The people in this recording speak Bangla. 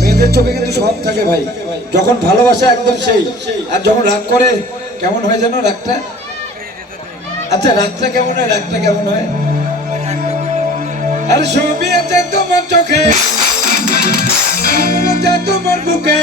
মেয়েদের চোখে কিন্তু সব থাকে ভাই, যখন ভালোবাসা একদম সেই, আর যখন রাগ করে কেমন হয় যেন রাগটা? আচ্ছা রাগটা কেমন হয়, রাগটা কেমন হয়? আর ছবি আছে তোমার চোখে, তোমার বুকে,